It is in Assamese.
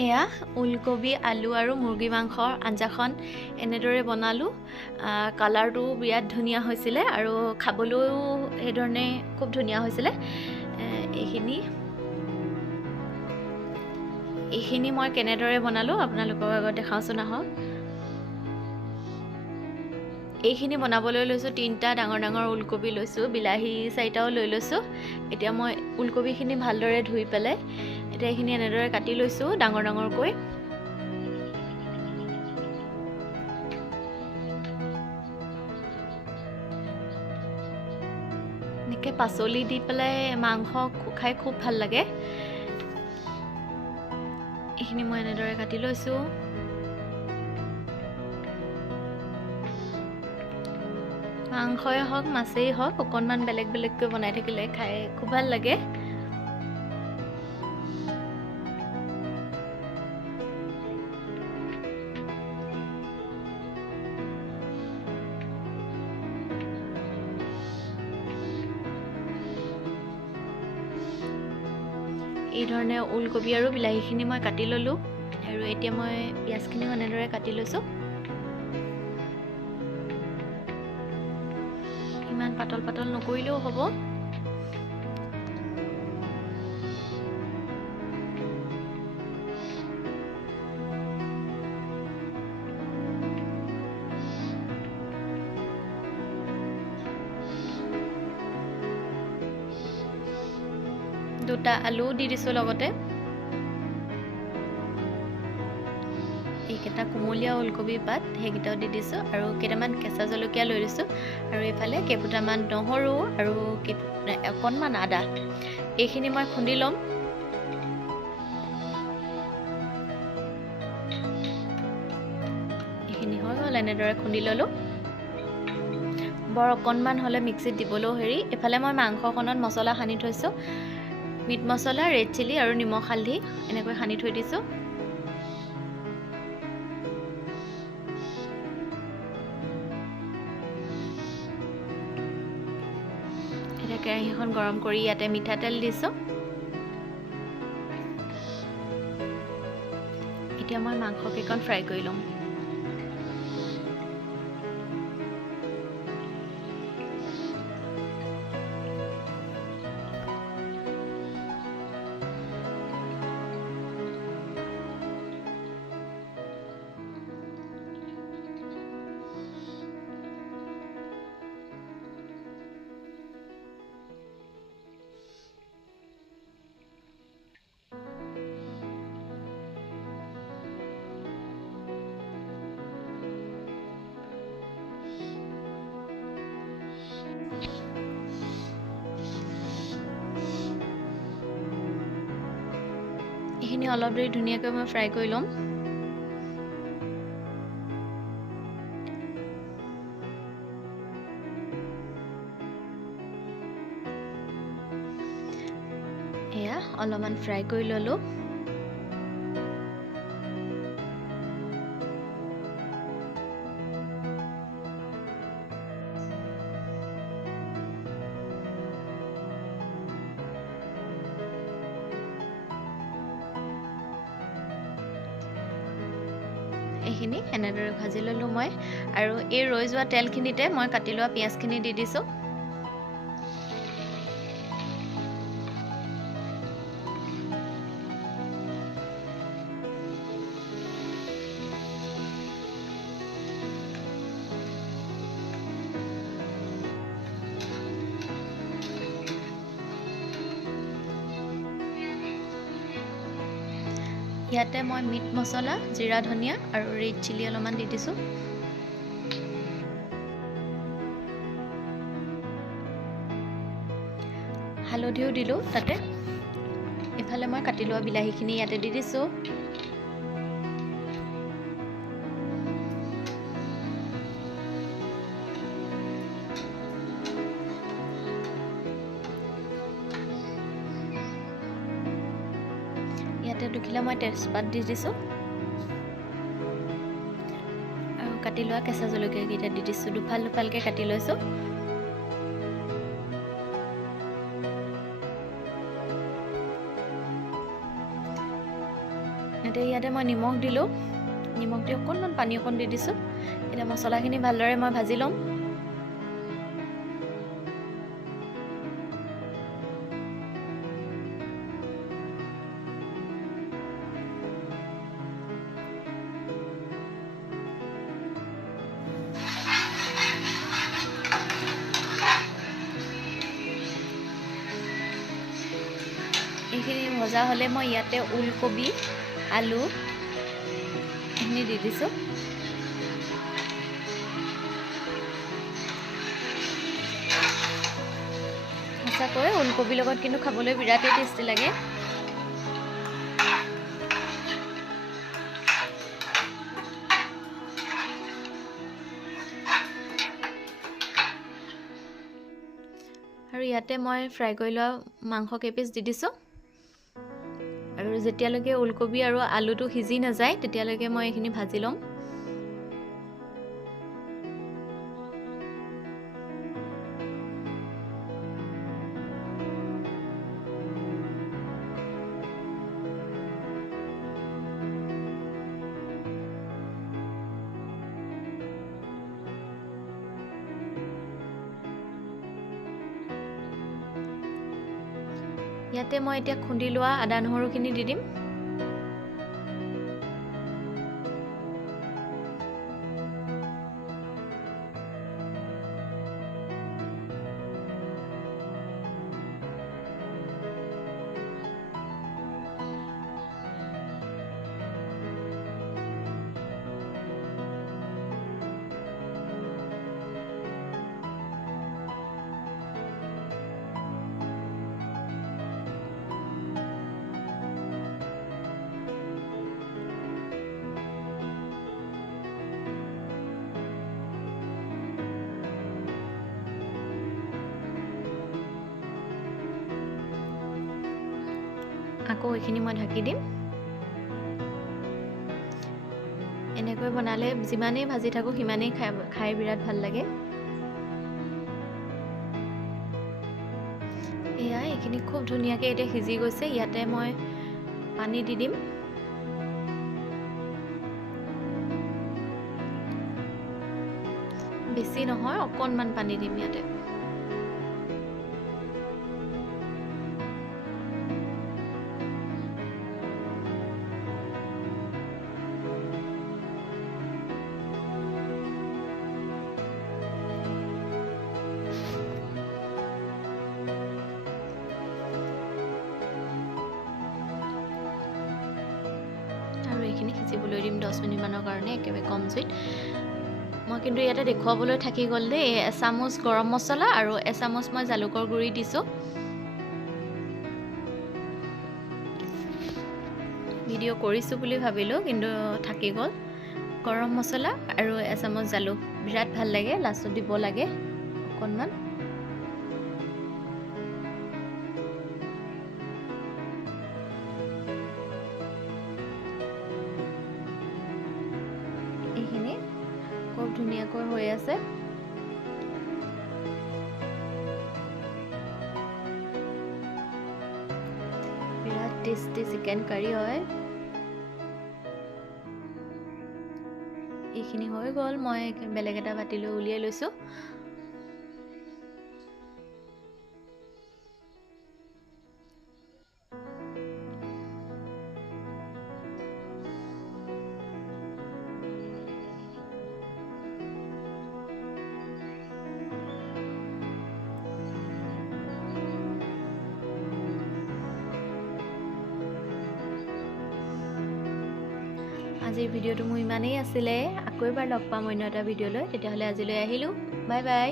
এয়া ওলকবি আলু আৰু মুৰ্গী মাংসৰ আঞ্জাখন এনেদৰে বনালোঁ। কালাৰটো বিৰাট ধুনীয়া হৈছিলে আৰু খাবলৈও সেইধৰণে খুব ধুনীয়া হৈছিলে। এইখিনি মই কেনেদৰে বনালোঁ আপোনালোকৰ আগত দেখাওঁচোন আহক। এইখিনি বনাবলৈ লৈছোঁ 3টা ডাঙৰ ডাঙৰ ওলকবি লৈছোঁ, বিলাহী 4টাও লৈ লৈছোঁ। এতিয়া মই ওলকবিখিনি ভালদৰে ধুই পেলাই এতিয়া এইখিনি এনেদৰে কাটি লৈছোঁ ডাঙৰ ডাঙৰকৈ। এনেকৈ পাচলি দি পেলাই মাংস খাই খুব ভাল লাগে। এইখিনি মই এনেদৰে কাটি লৈছোঁ। মাংসই হওক মাছেই হওক অকণমান বেলেগ বেলেগকৈ বনাই থাকিলে খাই খুব ভাল লাগে। এই ধৰণে ওলকবি আৰু বিলাহীখিনি মই কাটি ল'লোঁ আৰু এতিয়া মই পিঁয়াজখিনিও এনেদৰে কাটি লৈছোঁ। ইমান পাতল পাতল নকৰিলেও হ'ব। দুটা আলু দি দিছোঁ লগতে। এইকেইটা কোমলীয়া ওলকবি পাত সেইকেইটাও দি দিছোঁ আৰু কেইটামান কেঁচা জলকীয়া লৈ দিছোঁ আৰু এইফালে কেইফুটামান নহৰু আৰু অকণমান আদা। এইখিনি মই খুন্দি ল'ম। এইখিনি হৈ গ'ল, এনেদৰে খুন্দি ল'লোঁ। বৰ অকণমান হ'লে মিক্সিত দিবলৈও এইফালে মই মাংসকণত মছলা সানি থৈছোঁ। মিট মছলা, ৰেড চিলি আৰু নিমখ হালধি এনেকৈ সানি থৈ দিছোঁ। এতিয়া কেৰাহীখন গৰম কৰি ইয়াতে মিঠাতেল দিছোঁ। এতিয়া মই মাংসকেইকণ ফ্ৰাই কৰি ল'ম। এইখিনি অলপ দেৰি ধুনীয়াকৈ মই ফ্ৰাই কৰি ল'ম। এয়া অলপমান ফ্ৰাই কৰি ল'লোঁ। এইখিনি এনেদৰে ভাজি ল'লোঁ মই আৰু এই ৰৈ যোৱা তেলখিনিতে মই কাটি লোৱা পিঁয়াজখিনি দি দিছোঁ। ইয়াতে মই মিট মছলা, জিৰা ধনিয়া আৰু ৰেড চিলি অলপমান দি দিছোঁ। হালধিও দিলোঁ তাতে। ইফালে মই কাটি লোৱা বিলাহীখিনি ইয়াতে দি দিছোঁ। ইয়াতে দুখিলা মই তেজপাত দি দিছোঁ আৰু কাটি লোৱা কেঁচা জলকীয়াকেইটা দি দিছোঁ। দুফাল দুফালকৈ কাটি লৈছোঁ। এতিয়া ইয়াতে মই নিমখ দিলোঁ, নিমখ দি অকণমান পানী অকণ দি দিছোঁ। এতিয়া মছলাখিনি ভালদৰে মই ভাজি ল'ম। এইখিনি ভজা হ'লে মই ইয়াতে ওলকবি, আলু এইখিনি দি দিছোঁ। সঁচাকৈ ওলকবিৰ লগত কিন্তু খাবলৈ বিৰাটেই টেষ্টি লাগে। আৰু ইয়াতে মই ফ্ৰাই কৰি লোৱা মাংস কেইপিচ দি দিছোঁ। আৰু যেতিয়ালৈকে ওলকবি আৰু আলুটো সিজি নাযায় তেতিয়ালৈকে মই এইখিনি ভাজি ল'ম। ইয়াতে মই এতিয়া খুন্দি লোৱা আদা নহৰুখিনি দি দিম। আকৌ এইখিনি মই ঢাকি দিম। এনেকৈ বনালে যিমানেই ভাজি থাকোঁ সিমানেই খাই বিৰাট ভাল লাগে। এয়া এইখিনি খুব ধুনীয়াকৈ এতিয়া সিজি গৈছে। ইয়াতে মই পানী দি দিম। বেছি নহয়, অকণমান পানী দিম ইয়াতে। আৰু এইখিনি সিজিবলৈ দিম 10 মিনিটমানৰ কাৰণে, একেবাৰে কম জুইত। মই কিন্তু ইয়াতে দেখুৱাবলৈ থাকি গ'ল দেই। এচামুচ গৰম মছলা আৰু এচামুচ মই জালুকৰ গুড়ি দিছোঁ। ভিডিঅ' কৰিছোঁ বুলি ভাবিলোঁ কিন্তু থাকি গ'ল। গৰম মছলা আৰু এচামুচ জালুক বিৰাট ভাল লাগে, লাষ্টত দিব লাগে অকণমান। এইখিনি খুব ধুনীয়াকৈ হৈ আছে। বিৰাট টেষ্টি চিকেন কাৰী হয়। এইখিনি হৈ গ'ল, মই বেলেগ এটা বাতিলৈ উলিয়াই লৈছোঁ। আজিৰ ভিডিঅ'টো মোৰ ইমানেই আছিলে। আকৌ এবাৰ লগ পাম অন্য এটা ভিডিঅ'লৈ। তেতিয়াহ'লে আজিলৈ আহিলোঁ। Bye bye.